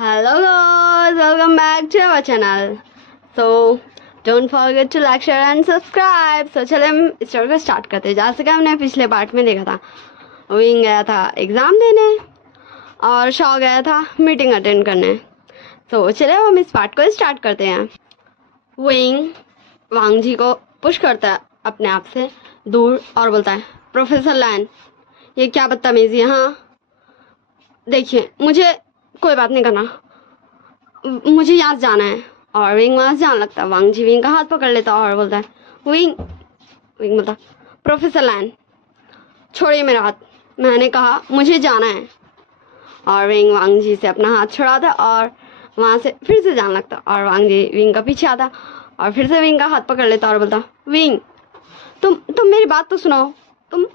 Hello guys, welcome back to our channel. So don't forget to like, share and subscribe. So चले हम story को start करते हैं। जैसे कि हमने पिछले पार्ट में देखा था, विंग गया था एग्ज़ाम देने और शॉ गया था मीटिंग अटेंड करने। तो चले हम इस पार्ट को स्टार्ट करते हैं। विंग वांग जी को पुश करता है अपने आप से दूर और बोलता है, प्रोफेसर लैन, ये क्या बदतमीज़ी है। हाँ देखिए, मुझे कोई बात नहीं करना, मुझे यहाँ से जाना है। और विंग वहाँ से जाने लगता है। वांग जी विंग का हाथ पकड़ लेता है और बोलता है, विंग विंग बोलता, प्रोफेसर लैन छोड़िए मेरा हाथ, मैंने कहा मुझे जाना है। और विंग वांग जी से अपना हाथ छुड़ाता और वहाँ से फिर से जाने लगता। और वांग जी विंग का पीछे आता और फिर से विंग का हाथ पकड़ लेता और बोलता, विंग तुम मेरी बात तो सुनो, तुम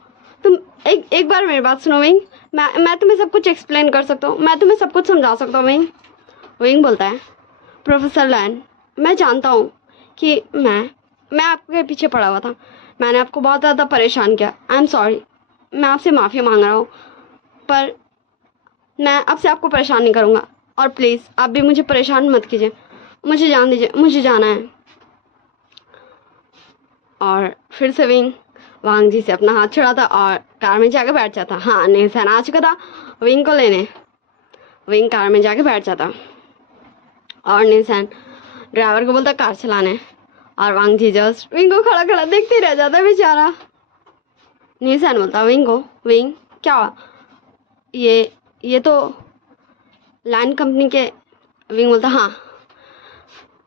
एक बार मेरी बात सुनो विंग, मैं तुम्हें सब कुछ एक्सप्लेन कर सकता हूँ, मैं तुम्हें सब कुछ समझा सकता हूँ। विंग बोलता है, प्रोफेसर लैन, मैं जानता हूँ कि मैं आपके पीछे पड़ा हुआ था, मैंने आपको बहुत ज़्यादा परेशान किया। आई एम सॉरी, मैं आपसे माफ़ी मांग रहा हूँ, पर मैं अब से आपको परेशान नहीं करूँगा। और प्लीज़ आप भी मुझे परेशान मत कीजिए, मुझे जान दीजिए, मुझे जाना है। और फिर से विंग वांग जी से अपना हाथ छुड़ाता और कार में जाकर बैठ जाता। हाँ, नेल्सन आ चुका था विंग को लेने। विंग कार में जाके बैठ जाता और नेल्सन ड्राइवर को बोलता कार चलाने। और वांग जी जस्ट विंग को खड़ा खड़ा देखते रह जाता है बेचारा। नेल्सन बोलता विंग को, विंग क्या हुआ? ये तो लैंड कंपनी के। विंग बोलता, हाँ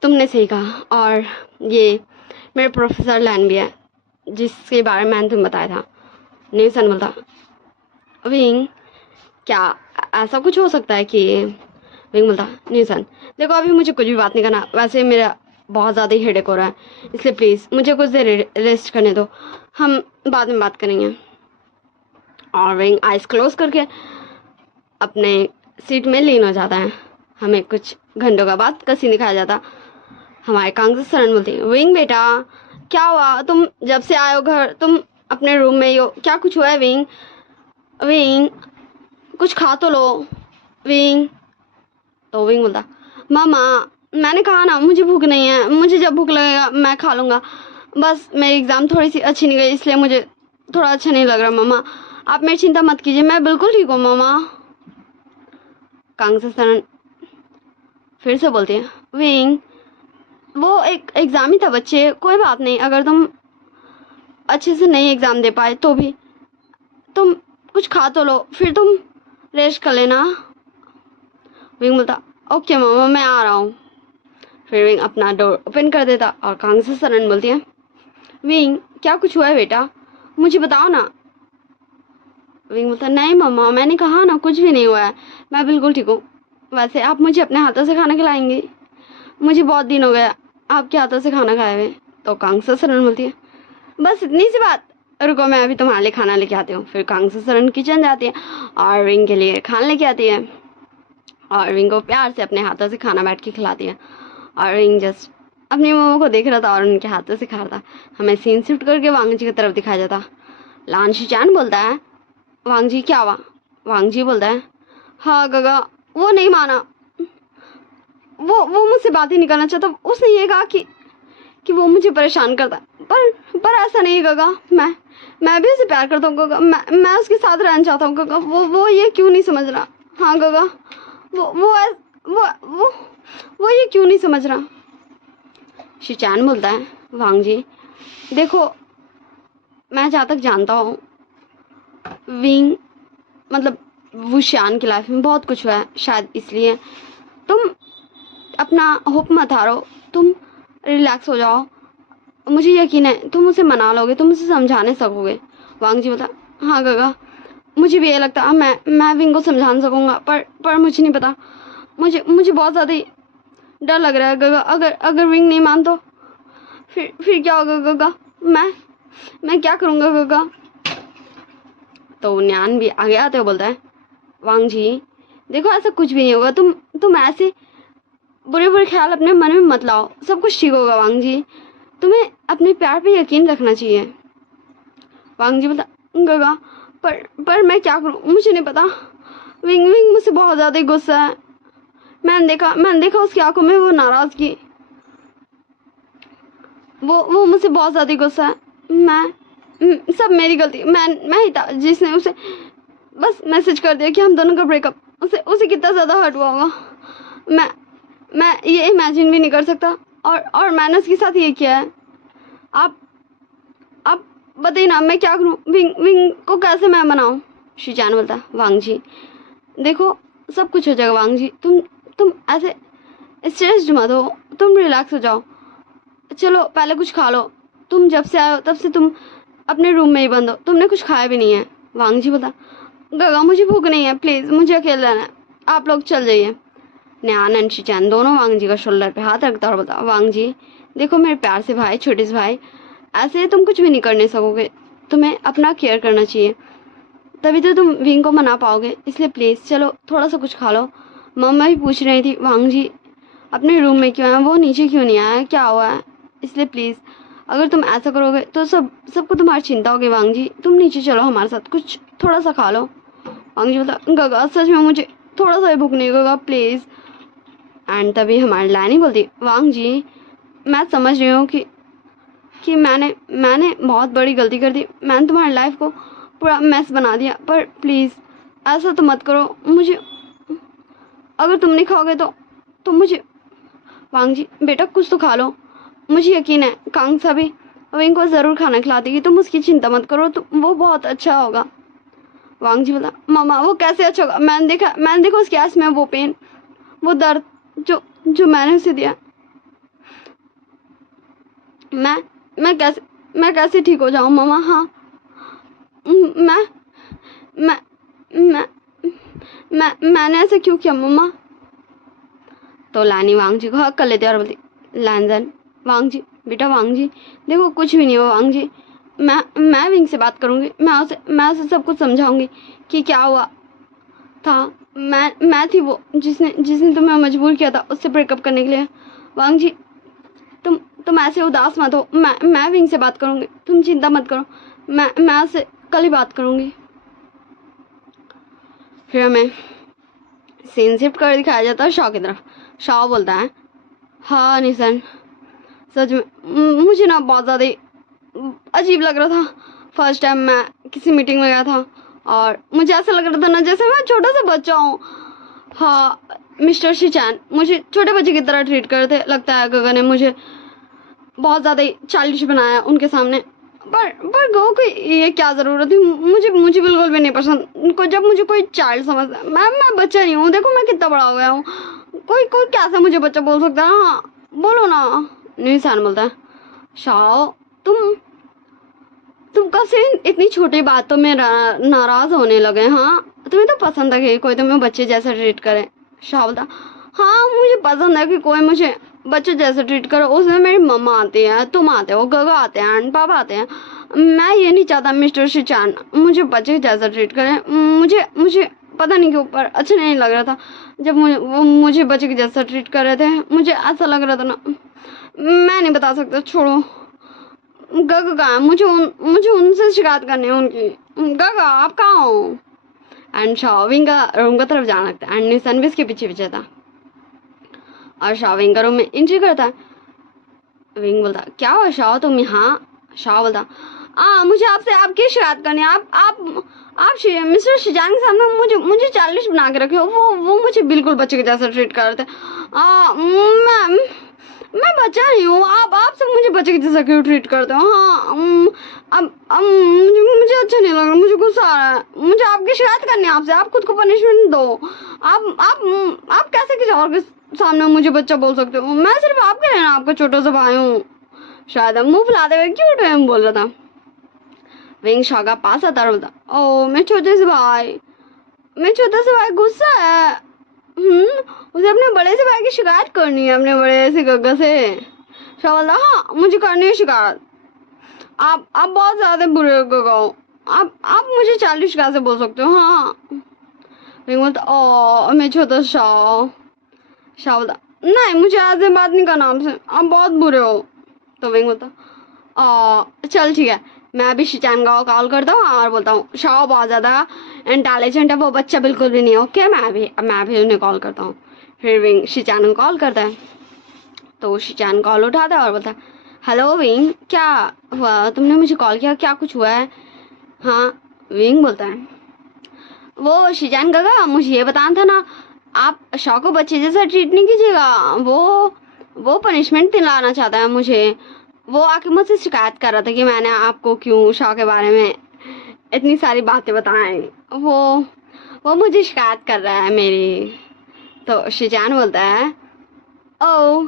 तुमने सही कहा, और ये मेरे प्रोफेसर लैंड भी है जिसके बारे में मैंने तुम्हें बताया था। नेल्सन बोलता, विंग क्या ऐसा कुछ हो सकता है कि? विंग बोलता, नेल्सन देखो, अभी मुझे कुछ भी बात नहीं करना, वैसे मेरा बहुत ज़्यादा ही हेडेक हो रहा है, इसलिए प्लीज़ मुझे कुछ देर रेस्ट करने दो, हम बाद में बात करेंगे। और विंग आइज क्लोज करके अपने सीट में लीन हो जाता है। हमें कुछ घंटों का बाद का सीन दिखाया जाता। हमारे कांग्रेस सरन बोलती है, विंग बेटा क्या हुआ? तुम जब से आए हो घर तुम अपने रूम में ही हो, क्या कुछ हुआ है? विंग विंग कुछ खा तो लो विंग। तो विंग बोलता, मामा मैंने कहा ना मुझे भूख नहीं है, मुझे जब भूख लगेगा मैं खा लूँगा, बस मेरी एग्ज़ाम थोड़ी सी अच्छी नहीं गई इसलिए मुझे थोड़ा अच्छा नहीं लग रहा। मामा आप मेरी चिंता मत कीजिए, मैं बिल्कुल ठीक हूँ मामा। कांग्रेस सरन फिर से बोलती है, विंग वो एक एग्ज़ाम ही था बच्चे, कोई बात नहीं, अगर तुम अच्छे से नहीं एग्ज़ाम दे पाए तो भी तुम कुछ खा तो लो, फिर तुम रेस्ट कर लेना। विंग बोलता, ओके मामा मैं आ रहा हूँ। फिर विंग अपना डोर ओपन कर देता और कांग्रेस सरन बोलती है, विंग क्या कुछ हुआ है बेटा, मुझे बताओ ना। विंग बोलता, नहीं मामा मैंने कहा ना कुछ भी नहीं हुआ है, मैं बिल्कुल ठीक हूँ। वैसे आप मुझे अपने हाथों से खाना खिलाएंगे, मुझे बहुत दिन हो गया आपके हाथों से खाना खाए हुए। तो कांग्रेस सरन बोलती है, बस इतनी सी बात, रुको मैं अभी तुम्हारे लिए खाना लेके आती हूँ। फिर कांग्रेस सरन किचन जाती है और विंग के लिए खाना लेके आती है और विंग को प्यार से अपने हाथों से खाना बैठ के खिलाती है। और विंग जस्ट अपनी मम्मा को देख रहा था और उनके हाथों से खा रहा था। हमें सीन शिफ्ट करके वांग जी की तरफ दिखाया जाता। लान शिचान बोलता है, वांग जी क्या हुआ? वांग जी बोलता है, हाँ गगा वो नहीं माना, वो मुझसे बात ही नहीं करना चाहता, उसने ये कहा कि वो मुझे परेशान करता है, पर ऐसा नहीं गगा, मैं भी उसे प्यार करता हूँ गगा, मैं उसके साथ रहना चाहता हूँ गगा, वो ये क्यों नहीं समझ रहा? हाँ गगा वो ये क्यों नहीं समझ रहा? शिचान बोलता है, वांग जी देखो, मैं जहाँ तक जानता हूँ विंग मतलब वुशियान की लाइफ में बहुत कुछ हुआ है, शायद इसलिए तुम अपना होप मत हारो, तुम रिलैक्स हो जाओ, मुझे यकीन है तुम उसे मना लोगे, तुम उसे समझाने सकोगे। वांग जी बोला, हाँ गगा मुझे भी ये लगता है मैं विंग को समझा सकूँगा, पर मुझे नहीं पता, मुझे बहुत ज़्यादा ही डर लग रहा है गगा, अगर विंग नहीं मान तो फिर क्या होगा गगा, मैं क्या करूँगा गगा। तो न्यान भी आगे आते हुए बोलता है, वांग जी देखो ऐसा कुछ भी नहीं होगा, तुम ऐसे बुरे ख्याल अपने मन में मत लाओ, सब कुछ ठीक होगा वांग जी, तुम्हें अपने प्यार पे यकीन रखना चाहिए। वांग जी बोलता, गगा पर मैं क्या करूं, मुझे नहीं पता, विंग मुझसे बहुत ज़्यादा ही गुस्सा है, मैं मैंने देखा उसकी आंखों में वो नाराजगी, वो मुझसे बहुत ज्यादा गुस्सा है। सब मेरी गलती, मैं ही था जिसने उसे बस मैसेज कर दिया कि हम दोनों का ब्रेकअप। उसे कितना ज्यादा हर्ट हुआ होगा, मैं ये इमेजिन भी नहीं कर सकता। और मैंने उसके साथ ये किया है। आप बताइए ना, मैं क्या करूं? विंग को कैसे मैं मनाऊं? शिजान बोलता, वांग जी देखो सब कुछ हो जाएगा वांग जी, तुम ऐसे स्ट्रेस्ड मत हो, तुम रिलैक्स हो जाओ। चलो पहले कुछ खा लो, तुम जब से आए हो तब से तुम अपने रूम में ही बंद हो, तुमने कुछ खाया भी नहीं है। वांग जी बोलता, गगा मुझे भूख नहीं है, प्लीज मुझे अकेला रहना है, आप लोग चल जाइए। न्यान एंड शिचान दोनों वांग जी का शोल्डर पे हाथ रखता और बोलता, वांग जी देखो मेरे प्यार से भाई, छोटे से भाई, ऐसे तुम कुछ भी नहीं करने सकोगे, तुम्हें अपना केयर करना चाहिए, तभी तो तुम विंग को मना पाओगे, इसलिए प्लीज चलो थोड़ा सा कुछ खा लो। मम्मा भी पूछ रही थी वांग जी अपने रूम में क्यों है, वो नीचे क्यों नहीं आया, क्या हुआ है, इसलिए प्लीज अगर तुम ऐसा करोगे तो सबको तुम्हारी चिंता होगी। वांग जी तुम नीचे चलो हमारे साथ, कुछ थोड़ा सा खा लो। वांग जी बोलता, गगा सच में मुझे थोड़ा सा भी भूख नहीं होगा प्लीज। एंड तभी हमारी लानी बोलती, वांग जी मैं समझ रही हूँ कि मैंने बहुत बड़ी गलती कर दी, मैंने तुम्हारी लाइफ को पूरा मैस बना दिया, पर प्लीज़ ऐसा तो मत करो, मुझे अगर तुम नहीं खाओगे तो मुझे। वांग जी बेटा कुछ तो खा लो, मुझे यकीन है कांग सा भी विंग को ज़रूर खाना खिला देगी, तुम उसकी चिंता मत करो, तो वो बहुत अच्छा होगा। वांग जी बोला, मामा वो कैसे अच्छा होगा, मैंने देखा उसकी आँख में वो पेन, वो दर्द जो मैंने उसे दिया, मैं कैसे ठीक हो जाऊँ मामा? हाँ मैं मैं मैं मैंने ऐसा क्यों किया मम्मा? तो लानी वांग जी को हक कर लेती और बोलती, लैंजन वांग जी बेटा, वांग जी देखो कुछ भी नहीं हो वांग जी, मैं विंग से बात करूंगी, मैं उसे सब कुछ समझाऊंगी कि क्या हुआ था। मैं थी वो जिसने तुम्हें मजबूर किया था उससे ब्रेकअप करने के लिए। वांग जी तुम ऐसे उदास मत हो, मैं विंग से बात करूंगी, तुम चिंता मत करो, मैं उससे कल ही बात करूंगी। फिर हमें सीन शिफ्ट कर दिखाया जाता है शाह की तरफ। शाह बोलता है, हाँ निशन सच में मुझे ना बहुत ज़्यादा अजीब लग रहा था। फर्स्ट टाइम मैं किसी मीटिंग में गया था और मुझे ऐसा लग रहा था ना जैसे मैं छोटा सा बच्चा हूँ। हाँ मिस्टर शिचान मुझे छोटे बच्चे की तरह ट्रीट कर रहे थे, लगता है गगन ने मुझे बहुत ज़्यादा चाइल्डिश बनाया उनके सामने, पर गो को ये क्या ज़रूरत थी, मुझे बिल्कुल भी नहीं पसंद को जब मुझे कोई चाइल्ड समझता है। मैं बच्चा नहीं हूँ, देखो मैं कितना बड़ा हो गया हूँ, कोई कैसे मुझे बच्चा बोल सकता है? हाँ बोलो ना। निशान बोलता है, शाओ तुम कब से इतनी छोटी बातों में नाराज होने लगे? हाँ तुम्हें तो पसंद है कि कोई तुम्हें बच्चे जैसा ट्रीट करे। शाह बोलता, हाँ मुझे पसंद है कि कोई मुझे बच्चे जैसे ट्रीट करो, उसमें मेरी मम्मा आती है, तुम आते हो, गगा आते हैं एंड पापा आते हैं। मैं ये नहीं चाहता मिस्टर शिचान मुझे बच्चे जैसा ट्रीट करें, मुझे पता नहीं क्यों पर अच्छा नहीं लग रहा था जब वो मुझे बच्चे के जैसा ट्रीट कर रहे थे, मुझे ऐसा लग रहा था ना, मैं नहीं बता सकता, छोड़ो। गगा कहाँ है? मुझे उनसे शिकायत करनी है उनकी। गगा आप कहाँ हो? एंड शाविंग का रूम का तरफ जाना लगता है एंड निशन भी इसके पीछे था और शाविंग का रूम में एंट्री करता है। विंग बोलता, क्या हुआ शाह तुम यहाँ? शाह बोलता, मुझे आपसे आपकी शिकायत करनी है, आप मिस्टर शिजान के सामने मुझे चाइल्डिश बना के रखे हो, वो मुझे बिल्कुल बच्चे के जैसा ट्रीट कर रहे थे। मैं बच्चा नहीं हूँ, आप सब मुझे बच्चे के जैसा क्यों ट्रीट करते हो? हाँ अब मुझे अच्छा नहीं लग रहा, मुझे गुस्सा आ रहा है, मुझे आपकी शिकायत करनी है आपसे, आप खुद को पनिशमेंट दो। आप कैसे किसी और के सामने मुझे बच्चा बोल सकते हो? मैं सिर्फ आपके लिए ना आपका छोटा सा भाई हूँ। शायद मुंह फुलाते हुए क्यूट है बोल रहा था। विंग शाह का पास आता बोलता, ओ मैं छोटे से भाई गुस्सा है, उसे अपने बड़े से भाई की शिकायत करनी है, अपने बड़े से गग्गा से। शाह बोलता, हाँ मुझे करनी है शिकायत, आप बहुत ज्यादा बुरे गगा हो, आप मुझे 40 कैसे बोल सकते हो? हाँ विंग बोलता, ओ मैं छोटा शाह बोलता, नहीं मुझे ऐसे बात नहीं करना आपसे, आप बहुत बुरे हो। तो विंग बोलता, चल ठीक है, मैं अभी शिचान को कॉल करता हूँ और बोलता हूँ शाह बहुत ज़्यादा इंटेलिजेंट है, वो बच्चा बिल्कुल भी नहीं है। ओके मैं भी उन्हें कॉल करता हूँ। फिर विंग शिचान को कॉल करता है। तो शिचान कॉल उठाता है और बोलता है, हेलो विंग, क्या हुआ, तुमने मुझे कॉल किया, क्या कुछ हुआ है? हाँ, विंग बोलता है, वो शिचान काका, मुझे ये बताना था ना, आप शॉ को बच्चे जैसा ट्रीट नहीं कीजिएगा, वो पनिशमेंट दिलाना चाहता है मुझे। वो आके मुझसे शिकायत कर रहा था कि मैंने आपको क्यों शॉ के बारे में इतनी सारी बातें बताएं। वो मुझे शिकायत कर रहा है मेरी। तो शिचान बोलता है, ओ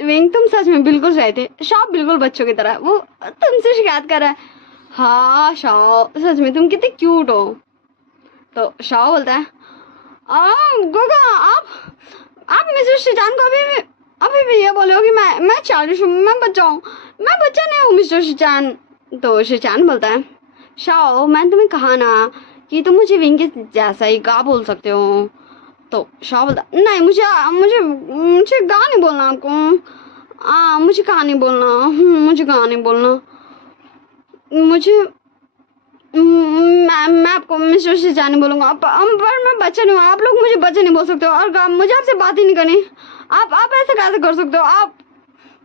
विंग, तुम सच में बिल्कुल सही थे, शॉ बिल्कुल बच्चों की तरह, वो तुमसे शिकायत कर रहा है। हाँ शॉ, सच में तुम कितने क्यूट हो। तो शॉ बोलता है, गोगा, आप मिस्टर शिचान को अभी भी ये बोले हो कि मैं चार्लिश हूँ, मैं बच्चा हूँ। मैं बच्चा नहीं हूँ मिस्टर शिचान। तो शिचान बोलता है, शाओ, मैंने तुम्हें कहा ना कि तुम मुझे विंग के जैसा ही गा बोल सकते हो। तो शाओ बोलता, नहीं, मुझे मुझे मुझे गा नहीं बोलना आपको। मुझे गा नहीं बोलना, मुझे गा नहीं बोलना, मुझे मैं आपको मिस्टर शिचान नहीं बोलूँगा, पर मैं बच्चा नहीं हूँ, आप लोग मुझे बच्चा नहीं बोल सकते हो, और मुझे आपसे बात ही नहीं करनी। आप ऐसा कैसे कर सकते हो?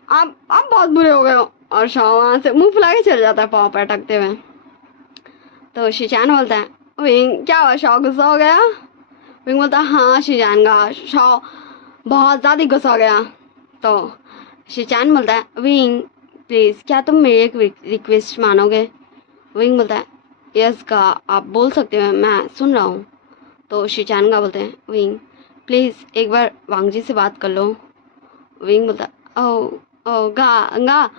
आप बहुत बुरे हो गए हो। और शाओ वहाँ से मुंह फुला के चल जाता है पाँव पर अटकते हुए। तो शिचान बोलता है, विंग, क्या हुआ, शाओ गुस्सा हो गया? विंग बोलता है, हाँ शिचान का, शाओ बहुत ज़्यादा गुस्सा हो गया। तो शिचान बोलता है, विंग प्लीज़, क्या तुम मेरी एक रिक्वेस्ट मानोगे? विंग बोलता है, यस का, आप बोल सकते हो, मैं सुन रहा हूँ। तो शिचान का बोलते हैं, विंग प्लीज़ एक बार वांग जी से बात कर लो। विंग बोलता है, ओ गा,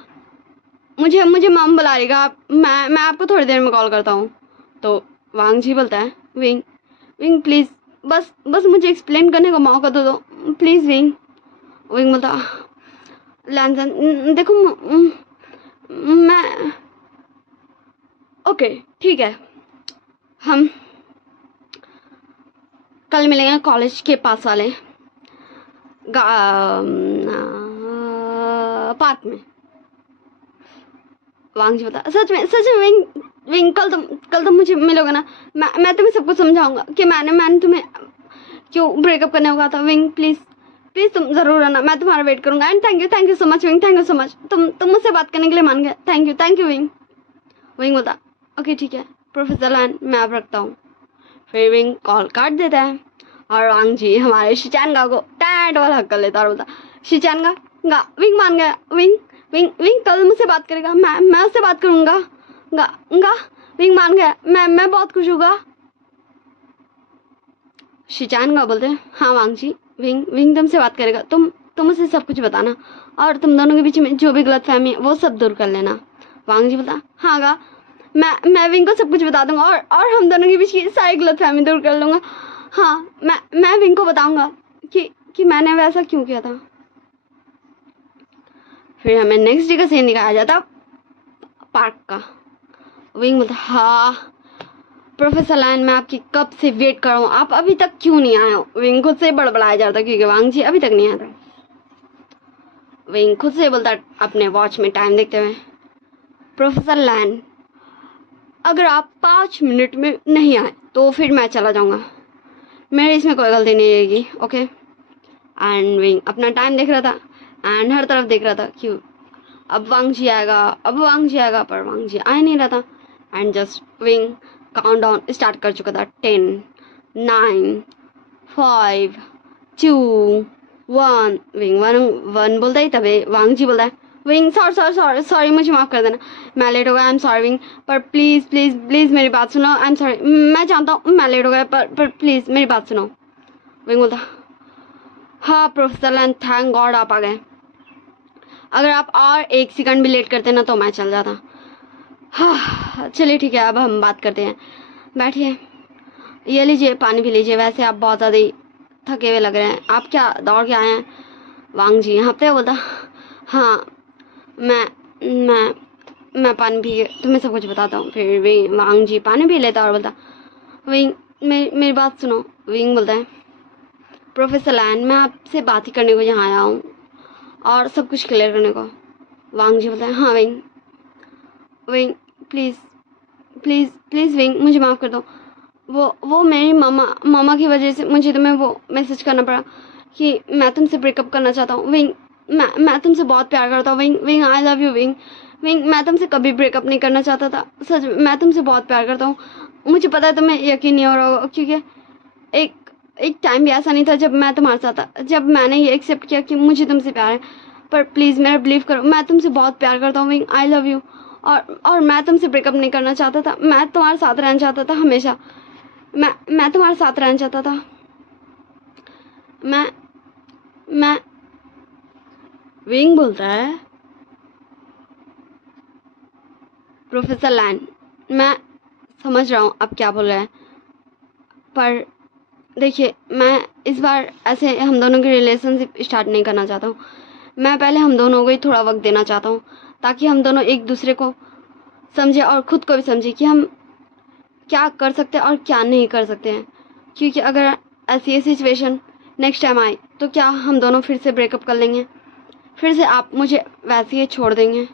मुझे मम बुला रही है, मैं आपको थोड़ी देर में कॉल करता हूँ। तो वांग जी बोलता है, विंग प्लीज़, बस मुझे एक्सप्लेन करने का मौका दो प्लीज़ विंग। विंग बोलता, लैंसन देखो, मैं ओके ठीक है, हम कल मिलेंगे कॉलेज के पास वाले पार्क में। वांग जी बता, सच में विंग कल तुम मुझे मिलोगे ना, मैं तुम्हें सब कुछ समझाऊंगा कि मैंने तुम्हें क्यों ब्रेकअप करने को कहा था। विंग प्लीज तुम जरूर आना, मैं तुम्हारा वेट करूंगा। And thank you so much wing, thank you so much, तुम मुझसे बात करने के लिए मान गए, थैंक यू विंग। विंग बोलता, ओके ठीक है प्रोफेसर लैन, मैं अब रखता हूँ। फिर विंग कॉल काट देता है और वांग जी हमारे शिचान गा को टैट वाला हक कर लेता और बोलता, शिचान गा विंग मान गया, विंग कल मुझसे बात करेगा, मैं उससे बात करूंगा, गा विंग मान गया, मैं बहुत खुश हूँगा। शिचान गा बोलते हैं, हाँ वांग जी, विंग तुमसे बात करेगा, तुम उसे सब कुछ बताना और तुम दोनों के बीच में जो भी गलतफहमी है वो सब दूर कर लेना। वांग जी बोलता, हाँ गा, मैं विंग को सब कुछ बता दूंगा और हम दोनों के बीच की सारी गलतफहमी दूर कर लूंगा। हाँ, मैं विंग को बताऊंगा कि मैंने वैसा क्यों किया था। फिर हमें नेक्स्ट डे का सीन दिखाया जाता पार्क का। विंग बोलता, हाँ प्रोफेसर लाइन, मैं आपकी कब से वेट कर रहा हूँ, आप अभी तक क्यों नहीं आए हो? विंग खुद से बड़बड़ाया जाता क्योंकि वांग जी अभी तक नहीं आया था। विंग खुद से बोलता अपने वॉच में टाइम देखते हुए, प्रोफेसर लाइन, अगर आप 5 मिनट में नहीं आए तो फिर मैं चला जाऊंगा, मेरी इसमें कोई गलती नहीं रहेगी, ओके। एंड विंग अपना टाइम देख रहा था एंड हर तरफ देख रहा था कि अब वांग जी आएगा, पर वांग जी आ नहीं रहा था। And just wing countdown start कर चुका था, 10 9 5 2 1। विंग वन बोलता ही तभी वांग जी बोलता है, विंग सॉरी मुझे माफ़ कर देना, मैं लेट हो गया, आई एम सॉरी विंग, पर प्लीज़ मेरी बात सुनो, आई एम सॉरी, मैं जानता हूँ मैं लेट हो गया, पर प्लीज़ मेरी बात सुनो। विंग बोलता, हाँ प्रोफेसर लैन, थैंक गॉड आप आ गए, अगर आप और 1 सेकंड भी लेट करते ना तो मैं चल जाता। हाँ चलिए ठीक है, अब हम बात करते हैं, बैठिए, ये लीजिए पानी पी लीजिए, वैसे आप बहुत ज़्यादा ही थके हुए लग रहे हैं, आप क्या दौड़ के आए हैं? वांग जी हफ्ते बोलता, हाँ मैं पानी पी के तुम्हें सब कुछ बताता हूँ। फिर वांग जी पानी पी लेता और बोलता, विंग मेरी बात सुनो। विंग बोलता है, प्रोफेसर लैन, मैं आपसे बात ही करने को यहाँ आया हूँ और सब कुछ क्लियर करने को। वांग जी बोलता है, हाँ विंग प्लीज़ विंग, मुझे माफ़ कर दो, वो मेरी मामा की वजह से मुझे तुम्हें वो मैसेज करना पड़ा कि मैं तुमसे ब्रेकअप करना चाहता हूँ विंग, मैं तुमसे बहुत प्यार करता हूँ wing, wing I love you wing, wing मैं तुमसे कभी ब्रेकअप नहीं करना चाहता था, सच में मैं तुमसे बहुत प्यार करता हूँ। मुझे पता है तुम्हें यकीन नहीं हो रहा होगा, क्योंकि एक एक टाइम भी ऐसा नहीं था जब मैं तुम्हारे साथ था, जब मैंने ये एक्सेप्ट किया कि मुझे तुमसे प्यार है। पर प्लीज़ मेरा बिलीव करो, मैं तुमसे बहुत प्यार करता हूँ विंग, आई लव यू। और मैं तुमसे ब्रेकअप नहीं करना चाहता था, मैं तुम्हारे साथ रहना चाहता था हमेशा, मैं तुम्हारे साथ रहना चाहता था। मैं विंग बोलता है, प्रोफेसर लैन मैं समझ रहा हूँ आप क्या बोल रहे हैं, पर देखिए मैं इस बार ऐसे हम दोनों की रिलेशनशिप स्टार्ट नहीं करना चाहता हूँ। मैं पहले हम दोनों को ही थोड़ा वक्त देना चाहता हूँ, ताकि हम दोनों एक दूसरे को समझे और ख़ुद को भी समझे कि हम क्या कर सकते हैं और क्या नहीं कर सकते हैं। क्योंकि अगर ऐसी सिचुएशन नेक्स्ट टाइम आए तो क्या हम दोनों फिर से ब्रेकअप कर लेंगे, फिर से आप मुझे वैसे ही छोड़ देंगे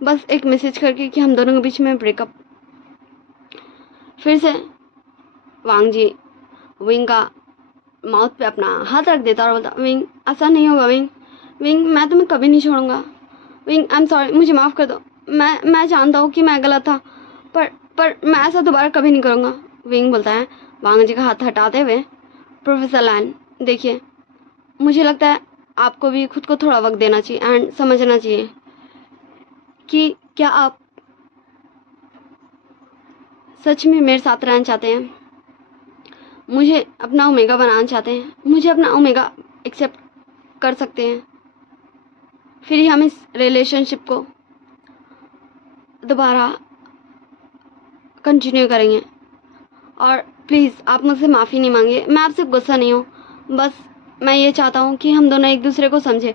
बस एक मैसेज करके कि हम दोनों के बीच में ब्रेकअप। फिर से वांग जी विंग का माउथ पे अपना हाथ रख देता और बोलता, विंग ऐसा नहीं होगा विंग, विंग मैं तुम्हें कभी नहीं छोड़ूंगा विंग, आई एम सॉरी, मुझे माफ़ कर दो, मैं जानता हूँ कि मैं गलत था, पर मैं ऐसा दोबारा कभी नहीं करूँगा। विंग बोलता है वांग जी का हाथ हटाते हुए, प्रोफेसर लैन देखिए मुझे लगता है आपको भी खुद को थोड़ा वक्त देना चाहिए एंड समझना चाहिए कि क्या आप सच में मेरे साथ रहना चाहते हैं, मुझे अपना ओमेगा बनाना चाहते हैं, मुझे अपना ओमेगा एक्सेप्ट कर सकते हैं, फिर ही हम इस रिलेशनशिप को दोबारा कंटिन्यू करेंगे। और प्लीज़ आप मुझसे माफ़ी नहीं मांगिए, मैं आपसे गुस्सा नहीं हूँ, बस मैं ये चाहता हूँ कि हम दोनों एक दूसरे को समझें,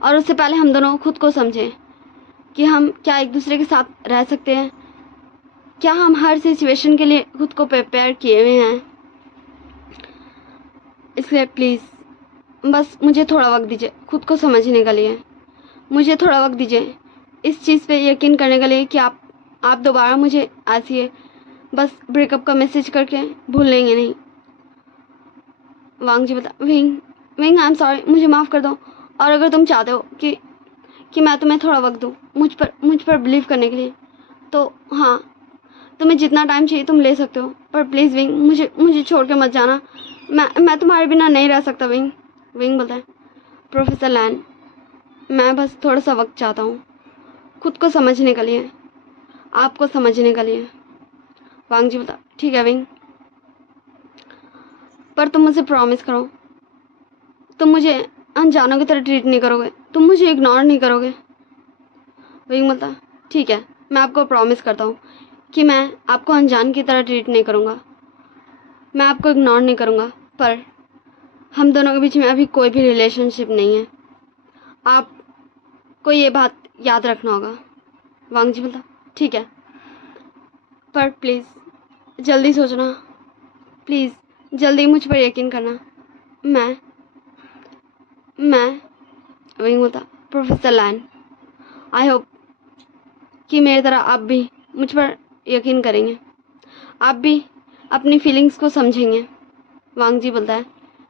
और उससे पहले हम दोनों खुद को समझें कि हम क्या एक दूसरे के साथ रह सकते हैं, क्या हम हर सिचुएशन के लिए खुद को प्रिपेयर किए हुए हैं। इसलिए प्लीज़ बस मुझे थोड़ा वक्त दीजिए खुद को समझने के लिए, मुझे थोड़ा वक्त दीजिए इस चीज़ पे यकीन करने के लिए कि आप दोबारा मुझे ऐसी बस ब्रेकअप का मैसेज करके भूल लेंगे नहीं। वांग जी बता, wing wing I am sorry, मुझे माफ़ कर दो, और अगर तुम चाहते हो कि मैं तुम्हें थोड़ा वक्त दूँ मुझ पर बिलीव करने के लिए, तो हाँ तुम्हें जितना टाइम चाहिए तुम ले सकते हो, पर प्लीज़ विंग मुझे छोड़ के मत जाना, मैं तुम्हारे बिना नहीं रह सकता विंग। विंग बोलता है, प्रोफेसर लैन मैं बस थोड़ा सा वक्त चाहता हूँ खुद को समझने के लिए, आपको समझने के लिए। वांग जी बोलता, ठीक है विंग, पर तुम मुझे प्रॉमिस करो तुम मुझे अनजानों की तरह ट्रीट नहीं करोगे, तुम मुझे इग्नोर नहीं करोगे। विंग बोलता, ठीक है मैं आपको प्रॉमिस करता हूँ कि मैं आपको अनजान की तरह ट्रीट नहीं करूँगा, मैं आपको इग्नोर नहीं करूँगा, पर हम दोनों के बीच में अभी कोई भी रिलेशनशिप नहीं है, आपको ये बात याद रखना होगा। वांग जी बोलता, ठीक है, पर प्लीज़ जल्दी सोचना, प्लीज़ जल्दी मुझ पर यकीन करना। मैं विंग बोलता, प्रोफेसर लैन आई होप कि मेरी तरह आप भी मुझ पर यकीन करेंगे, आप भी अपनी फीलिंग्स को समझेंगे। वांग जी बोलता है,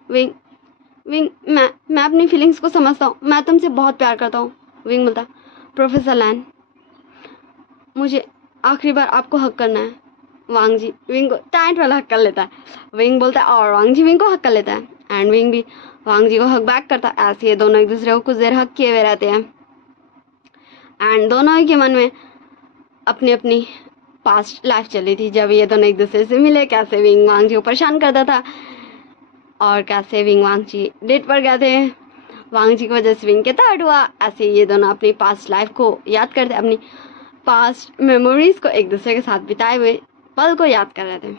विंग विंग मैं अपनी फीलिंग्स को समझता हूँ, मैं तुमसे बहुत प्यार करता हूँ। विंग बोलता, प्रोफेसर लैन मुझे आखिरी बार आपको हक करना है। वांग जी विंग को टाइट वाला हक कर लेता है। विंग बोलता है और वांग जी विंग को हक कर लेता है, एंड विंग भी वांग जी को हक बैक करता है। ऐसे ये दोनों एक दूसरे को कुछ देर हक किए हुए रहते हैं, एंड दोनों ही के मन में अपनी अपनी पास्ट लाइफ चली थी, जब ये दोनों एक दूसरे से मिले, कैसे विंग वांग जी को परेशान करता था और कैसे विंग वांग जी डेट पर गए थे, वांग जी की वजह से विंग के थर्ड हुआ। ऐसे ये दोनों अपनी पास्ट लाइफ को याद करते, अपनी पास्ट मेमोरीज को एक दूसरे के साथ बिताए हुए पल को याद कर रहे थे।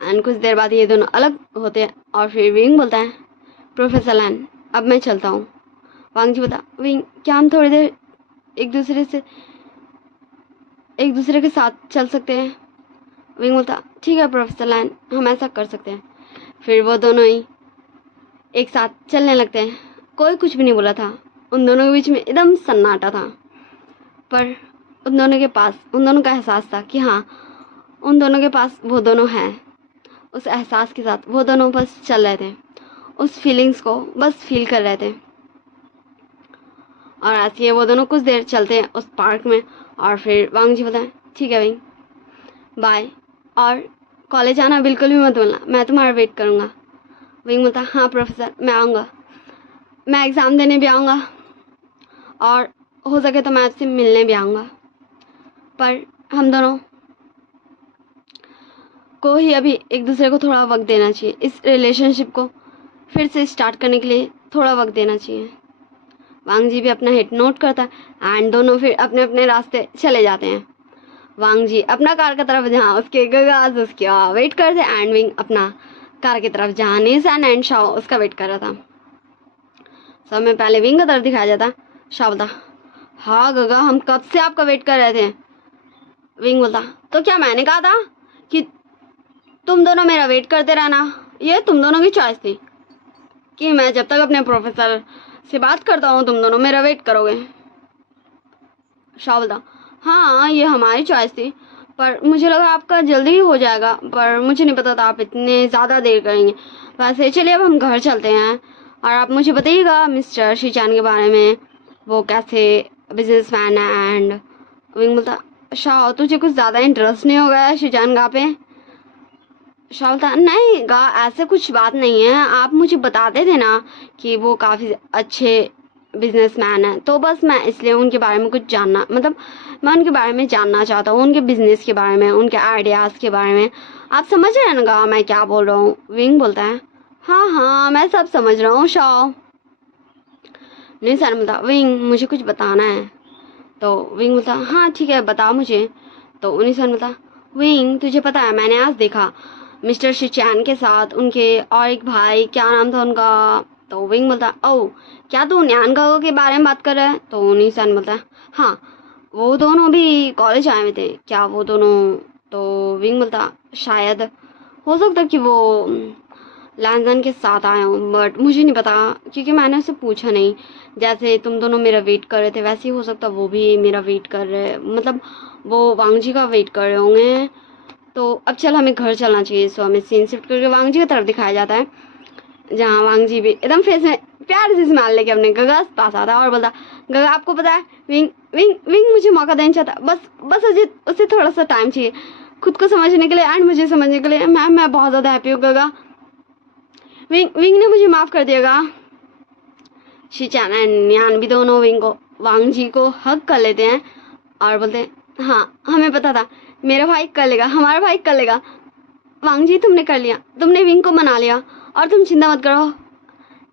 एंड कुछ देर बाद ये दोनों अलग होते हैं, और फिर विंग बोलता है, प्रोफेसर लैन अब मैं चलता हूँ। वांग जी बोलता, विंग क्या हम थोड़ी देर एक दूसरे के साथ चल सकते हैं। विंग बोलता, ठीक है प्रोफेसर लैन हम ऐसा कर सकते हैं। फिर वो दोनों ही एक साथ चलने लगते हैं। कोई कुछ भी नहीं बोला था, उन दोनों के बीच में एकदम सन्नाटा था, पर उन दोनों का एहसास था कि हाँ उन दोनों के पास वो दोनों हैं। उस एहसास के साथ वो दोनों बस चल रहे थे, उस फीलिंग्स को बस फील कर रहे थे। और ऐसे ही वो दोनों कुछ देर चलते हैं उस पार्क में, और फिर वांग जी बताएं ठीक है विंग बाय, और कॉलेज आना बिल्कुल भी मत भूलना, मैं तुम्हारा वेट करूँगा। विंग बोलता हाँ प्रोफेसर मैं आऊँगा, मैं एग्ज़ाम देने भी आऊँगा और हो सके तो मैं आपसे मिलने भी आऊँगा, पर हम दोनों को ही अभी एक दूसरे को थोड़ा वक्त देना चाहिए, इस रिलेशनशिप को फिर से स्टार्ट करने के लिए थोड़ा वक्त देना चाहिए। वांग जी भी अपना हिट नोट करता है एंड दोनों फिर अपने अपने रास्ते चले जाते हैं। वांग जी अपना कार की तरफ जहाँ उसके गगाज उसके वेट करते एंड विंग अपना कार की तरफ जहाँ निसान एंड शाओ उसका वेट कर रहा था। सब में पहले विंग का तरफ दिखाया जाता। शाओ बोलता हाँ गगा हम कब से आपका वेट कर रहे थे। विंग बोलता तो क्या मैंने कहा था कि तुम दोनों मेरा वेट करते रहना, ये तुम दोनों की चॉइस थी कि मैं जब तक अपने प्रोफेसर से बात करता हूँ तुम दोनों मेरा वेट करोगे। शाओ बोलता हाँ ये हमारी चॉइस थी, पर मुझे लगा आपका जल्दी ही हो जाएगा, पर मुझे नहीं पता था आप इतने ज़्यादा देर करेंगे। वैसे चलिए अब हम घर चलते हैं और आप मुझे बताइएगा मिस्टर शीचान के बारे में, वो कैसे बिजनेसमैन है। एंड विंग बोलता शाओ तुझे कुछ ज़्यादा इंटरेस्ट नहीं हो गया है शीचान गा पे। शाओ बोलता नहीं गा ऐसे कुछ बात नहीं है, आप मुझे बताते थे ना कि वो काफ़ी अच्छे बिजनेसमैन है, तो बस मैं इसलिए उनके बारे में कुछ जानना, मतलब मैं उनके बारे में जानना चाहता हूँ, उनके बिजनेस के बारे में, उनके आइडियाज़ के बारे में। आप समझ रहे हैं ना मैं क्या बोल रहा हूँ। विंग बोलता है हाँ हाँ मैं सब समझ रहा हूँ शाओ। नहीं सर बोलता विंग मुझे कुछ बताना है। तो विंग बोलता हाँ ठीक है बताओ मुझे। तो निशान बोलता विंग तुझे पता है मैंने आज देखा मिस्टर शिचैन के साथ उनके और एक भाई, क्या नाम था उनका। तो विंग बोलता ओह क्या तू न्यान गागो के बारे में बात कर रहा है। तो निशान बोलता है हाँ वो दोनों भी कॉलेज आए हुए थे क्या वो दोनों। तो विंग बोलता शायद हो सकता कि वो लैंजन के साथ आए हों, बट मुझे नहीं पता क्योंकि मैंने उससे पूछा नहीं। जैसे तुम दोनों मेरा वेट कर रहे थे वैसे ही हो सकता वो भी मेरा वेट कर रहे, मतलब वो वांग जी का वेट कर रहे होंगे। तो अब चल हमें घर चलना चाहिए। सो हमें सीन शिफ्ट करके वांग जी की तरफ दिखाया जाता है, जहाँ वांग जी भी एकदम फेस में प्यार से स्माइल लेके अपने गगा के पास आता है और बोलता गगा आपको पता है विंग विंग विंग मुझे मौका देना चाहता, बस बस अजीत उससे थोड़ा सा टाइम चाहिए खुद को समझने के लिए एंड मुझे समझने के लिए। मैं बहुत ज़्यादा हैप्पी हूँ गगा, विंग विंग ने मुझे माफ़ कर दिएगा। शिचान एंड न्यान भी दोनों विंग को वांग जी को हग कर लेते हैं और बोलते हैं हाँ हमें पता था मेरा भाई कर लेगा, हमारा भाई कर लेगा। वांग जी तुमने कर लिया, तुमने विंग को मना लिया और तुम चिंता मत करो,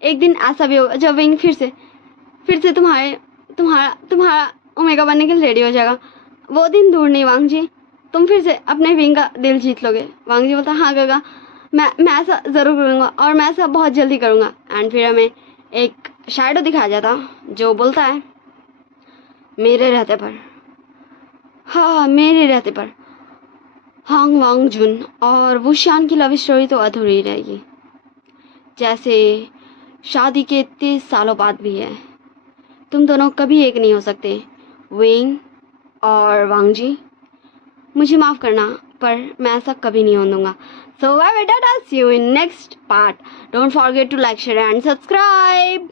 एक दिन ऐसा भी होगा जब विंग फिर से तुम्हारा ओमेगा बनने के लिए रेडी हो जाएगा। वो दिन दूर नहीं वांग जी, तुम फिर से अपने विंग का दिल जीत लोगे। वांग जी बोलता हाँ गगा मैं ऐसा ज़रूर करूँगा और मैं ऐसा बहुत जल्दी करूँगा। एंड फिर हमें एक शैडो दिखाया जाता जो बोलता है मेरे रहते पर, हाँ मेरे रहते पर हांग वांग जुन और वुशियान की लव स्टोरी तो अधूरी रहेगी, जैसे शादी के 30 सालों बाद भी है। तुम दोनों कभी एक नहीं हो सकते विंग और वांग जी, मुझे माफ़ करना पर मैं ऐसा कभी नहीं होने दूंगा। सो बाय बेटा, see you in next part. Don't forget to like share and subscribe.